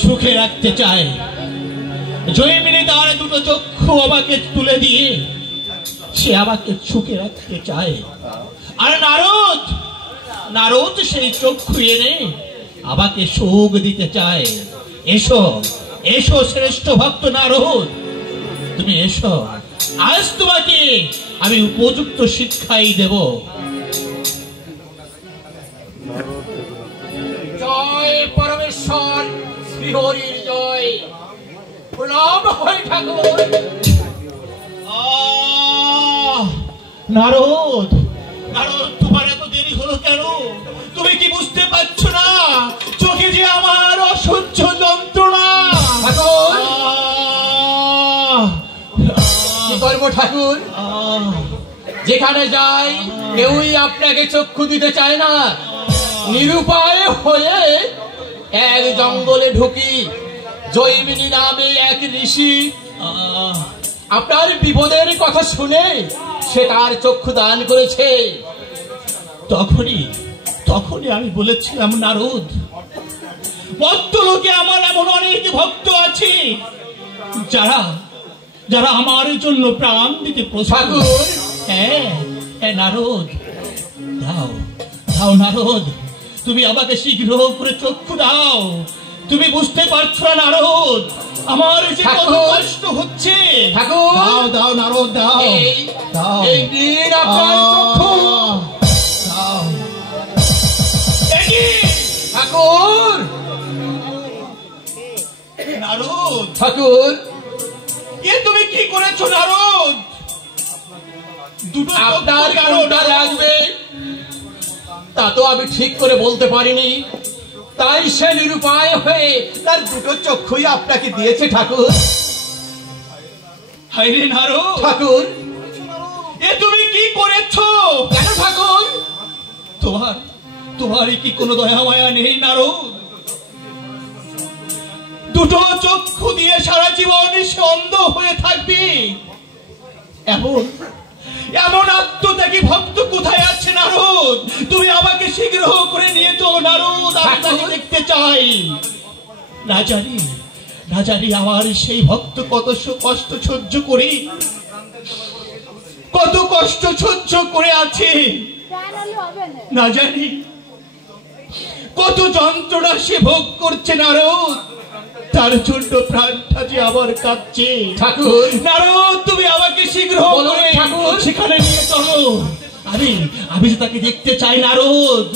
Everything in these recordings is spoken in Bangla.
সুখে রাখতে চায়। জয়মিনী তার দুটো চক্ষু আমাকে তুলে দিয়ে সে আমাকে সুখে রাখতে চায়। আর নারদ, নারদ সেই চক্ষু এনে আমাকে সুখ দিতে চায়। এসো এসো শ্রেষ্ঠ ভক্ত নারদ, তুমি এসো, আজ তোমাকে আমি উপযুক্ত শিক্ষাই দেব। জয় পরমেশ্বর শ্রীহরির জয়। প্রণাম হয় ঠাকুর। নারদ, নারদ, তোমার এত দেরি হলো কেন? তুমি কি বুঝতে পারছো না চোখে যে আমার অসহ্য যন্ত্রণা? কি করবো ঠাকুর, যেখানে যাই কেউই আপনাকে চক্ষু দিতে চায় না। নিরুপায় হয়ে এক জঙ্গলে ঢুকি। জয়মিনী নামে এক ঋষি আপনার বিপদের কথা শুনে সে তার চক্ষু দান করেছে। তখনই আমি বলেছিলাম নারদ, মর্ত্যলোকে আমার এমন অনেক ভক্ত আছে যারা যারা আমার জন্য প্রাণ দিতে প্রস্তুত। হ্যাঁ নারদ, দাও দাও নারদ, তুমি আমাকে শীঘ্র করে চক্ষু দাও। তুমি বুঝতে পারছো না নারদ, আমার যে কত কষ্ট হচ্ছে। দাও দাও নারদ, দাও দাও, এই দিন আপনার চক্ষু দাও। ঠাকুর, নারদ, ঠাকুর, এ তুমি কি করেছো নারদ? দুটো আপনার কোনটা লাগবে তা তো আমি ঠিক করে বলতে পারিনি, তাই সে নিরুপায় হয়ে তার দুটো চক্ষুই আপনাকে দিয়েছে ঠাকুর। হায়রে নারদ, ঠাকুর, এ তুমি কি করেছো? কেন ঠাকুর? তোমার কি কোনো দয়া মায়া নেই নারদ? দুটো চক্ষু দিয়ে সারা জীবন সে অন্ধ হয়ে থাকবে এমন আত্মত্যাগী ভক্ত কোথায় আছে নারদ? তুমি আমাকে শীঘ্র করে নিয়ে চলো নারদ, আমি তাকে দেখতে চাই। না জানি আমার সেই ভক্ত কত কষ্ট সহ্য করে আছে, না জানি কত যন্ত্রণা সে ভোগ করছে নারদ। তার জন্য প্রাণটা যে আবার কাঁদছে। ঠাকুর, নারদ, তুমি আমাকে শীঘ্র সেখানে নিয়ে চলো। আমি যে তাকে দেখতে চাই নারদ,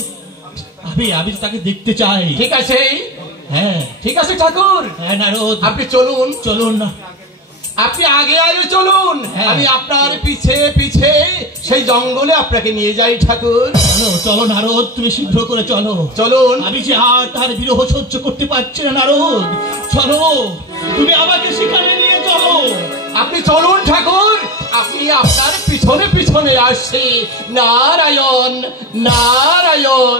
আমি তাকে দেখতে চাই। ঠিক আছে, হ্যাঁ ঠিক আছে ঠাকুর। হ্যাঁ নারদ, আপনি চলুন না, আপনি আগে চলুন। আমি আপনার পিছে পিছে সেই জঙ্গলে আপনাকে নিয়ে যাই ঠাকুর। চলো নারদ, তুমি শীঘ্র করে চলুন। আমি যে আর তার বিরহ সহ্য করতে পারছি না নারদ। চলো, তুমি আমাকে সেখানে নিয়ে চলো। আপনি চলুন ঠাকুর, আপনি আপনার পিছনে পিছনে আসছি। নারায়ণ নারায়ণ।